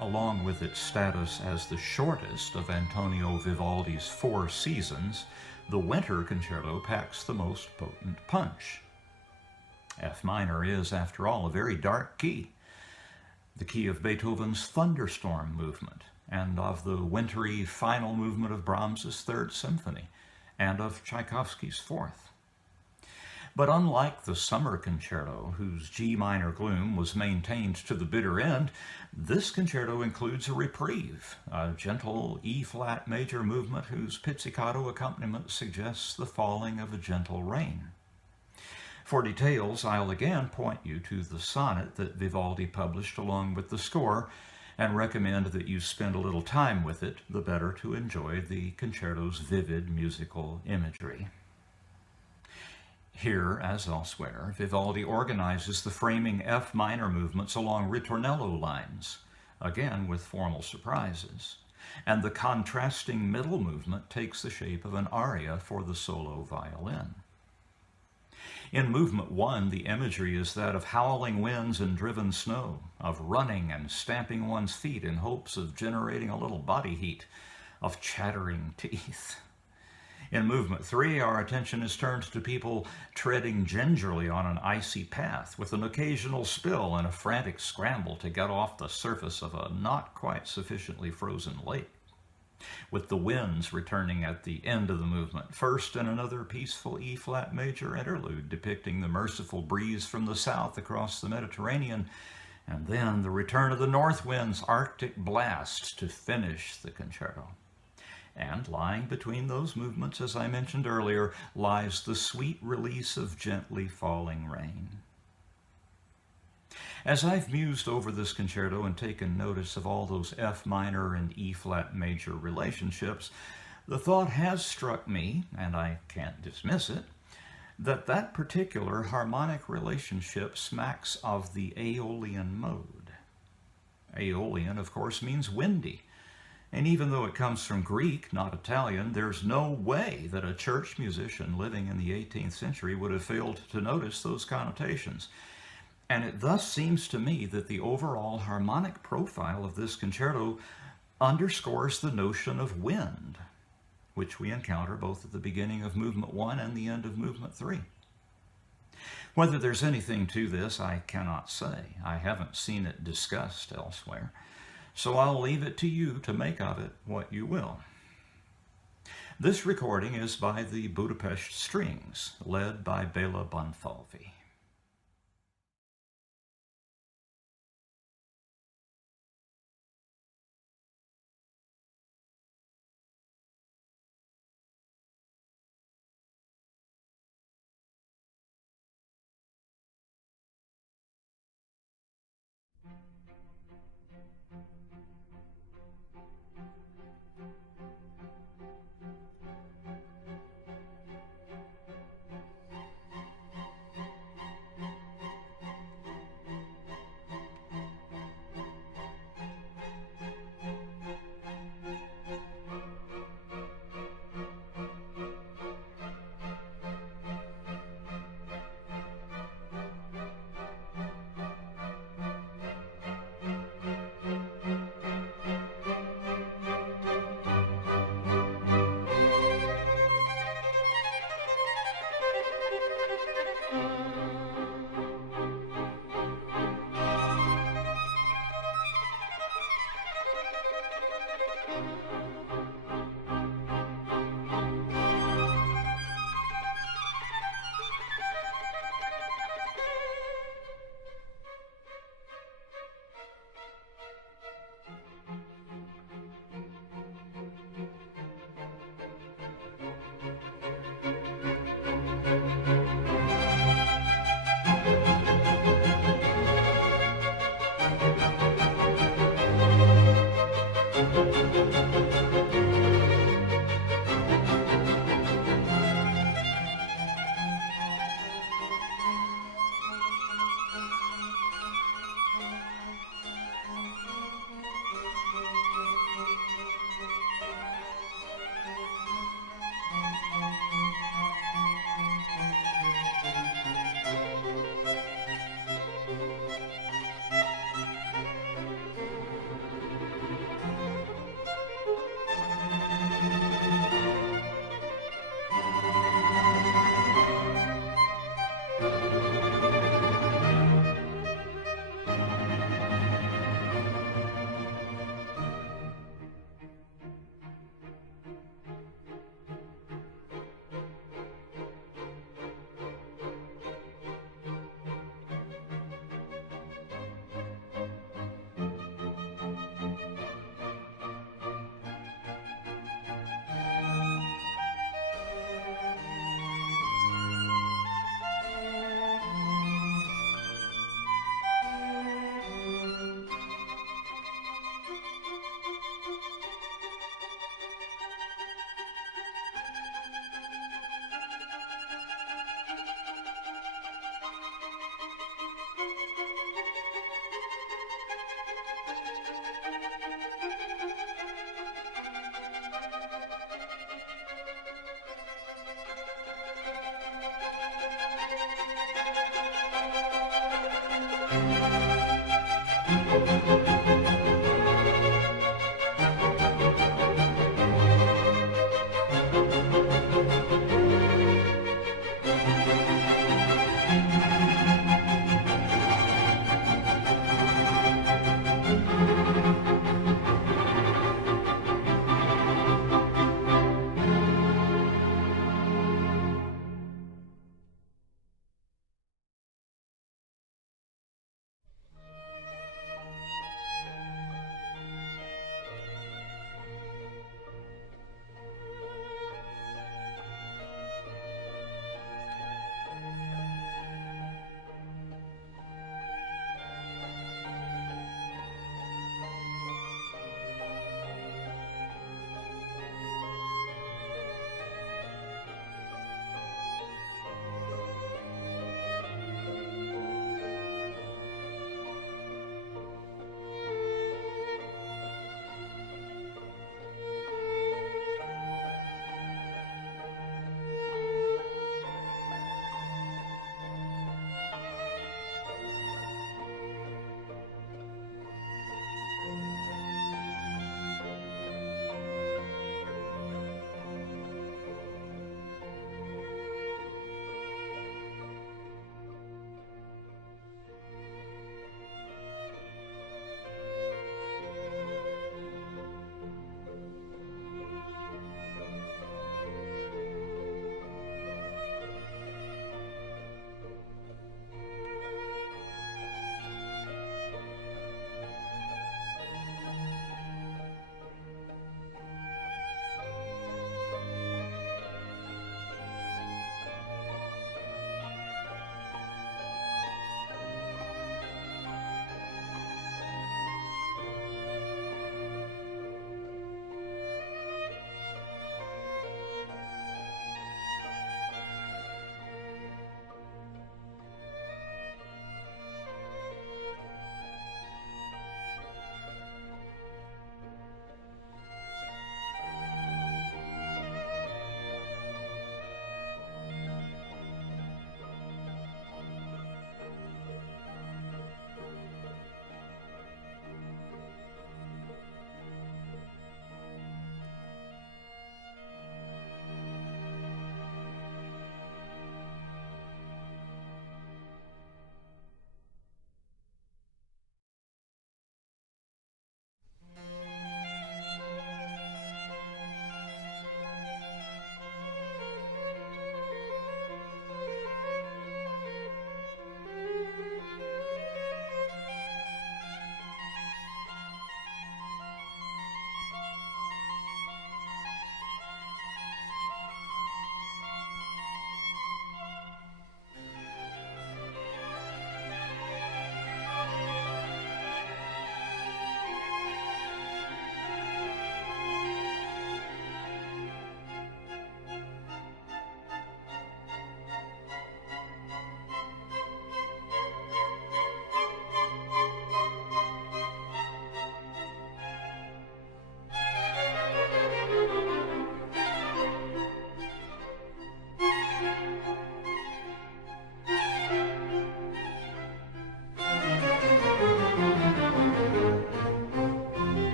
Along with its status as the shortest of Antonio Vivaldi's four seasons, the Winter Concerto packs the most potent punch. F minor is, after all, a very dark key, the key of Beethoven's Thunderstorm movement, and of the wintry final movement of Brahms's Third Symphony, and of Tchaikovsky's Fourth. But unlike the Summer Concerto, whose G minor gloom was maintained to the bitter end, this concerto includes a reprieve, a gentle E-flat major movement whose pizzicato accompaniment suggests the falling of a gentle rain. For details, I'll again point you to the sonnet that Vivaldi published along with the score, and recommend that you spend a little time with it, the better to enjoy the concerto's vivid musical imagery. Here, as elsewhere, Vivaldi organizes the framing F minor movements along ritornello lines, again with formal surprises, and the contrasting middle movement takes the shape of an aria for the solo violin. In movement 1, the imagery is that of howling winds and driven snow, of running and stamping one's feet in hopes of generating a little body heat, of chattering teeth. In movement 3, our attention is turned to people treading gingerly on an icy path, with an occasional spill and a frantic scramble to get off the surface of a not quite sufficiently frozen lake, with the winds returning at the end of the movement, first in another peaceful E-flat major interlude depicting the merciful breeze from the south across the Mediterranean, and then the return of the north wind's Arctic blast to finish the concerto. And lying between those movements, as I mentioned earlier, lies the sweet release of gently falling rain. As I've mused over this concerto and taken notice of all those F minor and E-flat major relationships, the thought has struck me, and I can't dismiss it, that that particular harmonic relationship smacks of the Aeolian mode. Aeolian, of course, means windy. And even though it comes from Greek, not Italian, there's no way that a church musician living in the 18th century would have failed to notice those connotations. And it thus seems to me that the overall harmonic profile of this concerto underscores the notion of wind, which we encounter both at the beginning of movement 1 and the end of movement 3. Whether there's anything to this, I cannot say. I haven't seen it discussed elsewhere. So I'll leave it to you to make of it what you will. This recording is by the Budapest Strings, led by Bela Banfalvi.